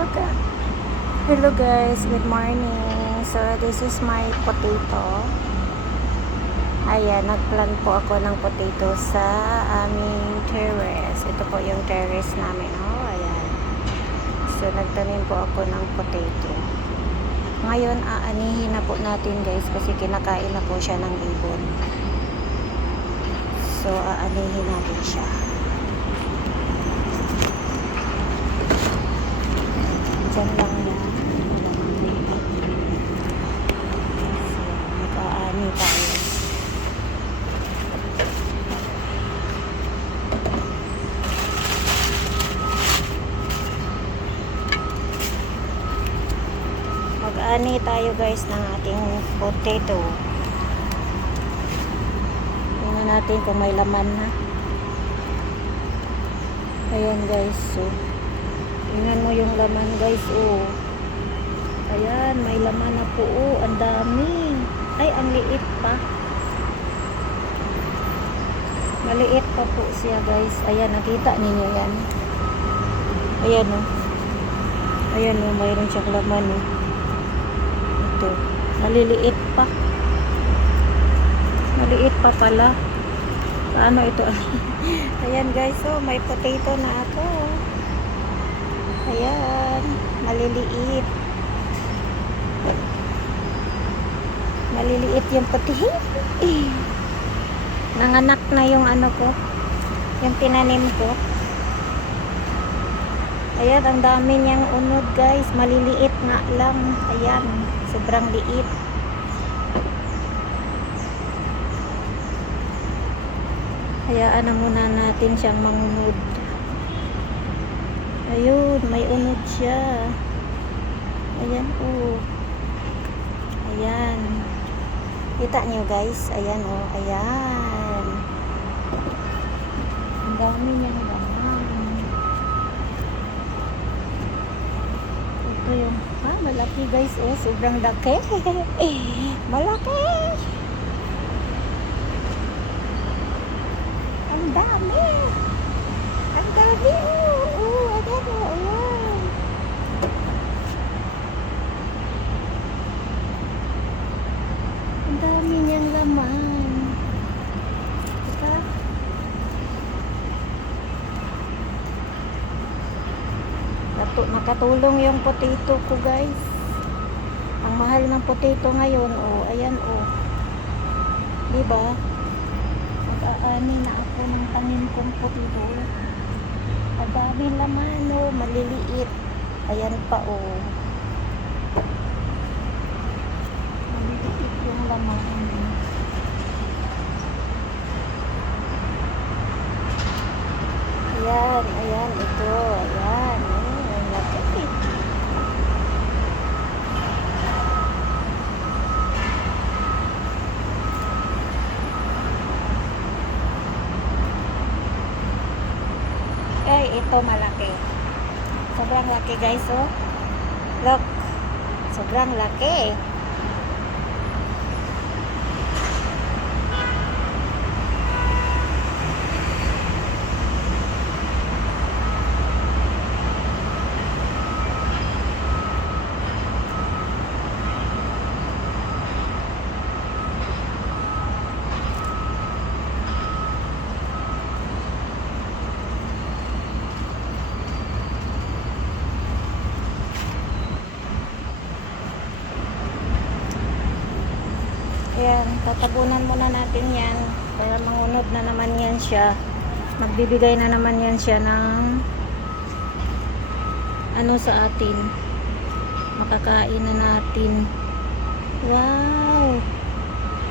Hello guys, good morning. So this is my potato. Ayan, nagplant po ako ng potato sa aming terrace. Ito po yung terrace namin. Oh, ayan. So nagtanim po ako ng potato. Ngayon aanihin na po natin guys kasi kinakain na po siya ng ibon. So aanihin natin siya. Diyan lang yan. So, mag-aani tayo. Mag-aani tayo guys ng ating potato. Tingnan natin kung may laman na. Ayan guys. So, tingnan mo yung laman guys. Oh. Ayan, may laman na po. Oh, ang dami. Ay, ang liit pa. Maliit pa po siya guys. Ayan, nakita ninyo yan. Ayan oh. Ayan oh, mayroon siyang laman oh. Ito. Maliliit pa. Maliit pa pala. Paano ito? Ayan guys, oh, may potato na ako. Ayan, maliliit. Maliliit yung potato. Nanganak na yung ano ko, yung tinanim ko. Ayan, ang dami niyang unod guys. Maliliit nga lang. Ayan, sobrang liit. Hayaan na muna natin siyang mangunod. Ayun, may unod siya. Ayan oh. Ayan. Kita niyo guys. Ayan oh. Ayan. Ang dami niyang laman. Ito yung malaki guys oh. Sobrang laki. Malaki. Ang dami. Ang dami oh. Oh, ayan oh. Ayan. Ang dami niyang laman. Diba? Nakatulong yung potato ko guys. Ang mahal ng potato ngayon oh. Ayan oh. Diba? Mag-aani na ako ng tanim kong potato. Ang dami laman oh. Maliliit. Ayan pa oh. Maliliit yung laman. Ayan, ayan, ito. Ayan, ang laki. Ay, ito malaki. Sobrang laki guys, oh. Look. Sobrang laki. Ayan, tatabunan muna natin yan para mangunod na naman yan siya. Magbibigay na naman yan siya ng ano sa atin. Makakain na natin. Wow!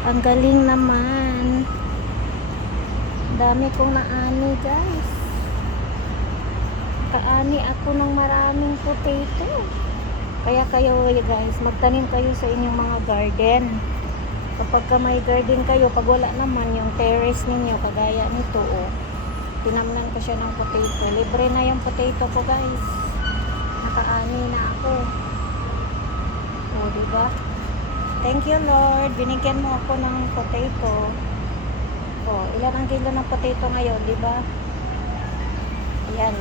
Ang galing naman. Dami kong naani guys. Kaani ako ng maraming potato. Kaya kayo guys, magtanim kayo sa inyong mga garden. Kapag may garden kayo, pag wala naman yung terrace ninyo, kagaya nito, oh, tinamnan ko siya ng potato. Libre na yung potato ko, guys. Nakaani na ako. Oh, diba? Thank you, Lord. Binigyan mo ako ng potato. Oh, ilan ang kilo ng potato ngayon, diba? Ayan.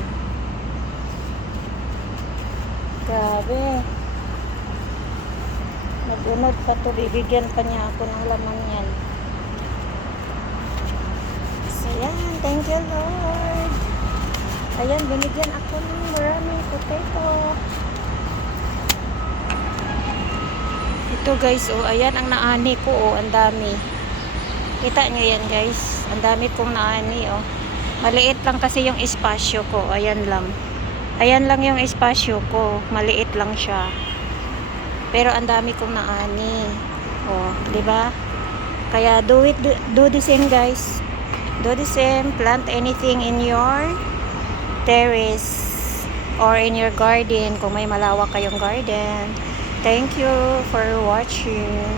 Grabe. Nag-unod pa to. Bibigyan pa niya ako ng laman yan. So, yan. Thank you, Lord. Ayan, binigyan ako ng maraming potato. Ito guys, oh, ayan ang naani ko, oh, ang dami. Kita nyo yan guys, ang dami kong naani, oh. Maliit lang kasi yung espasyo ko, ayan lang. Ayan lang yung espasyo ko, maliit lang siya. Pero ang dami kong naani. Oh, di ba? Kaya do the same guys. Do the same, plant anything in your terrace or in your garden kung may malawak kayong garden. Thank you for watching.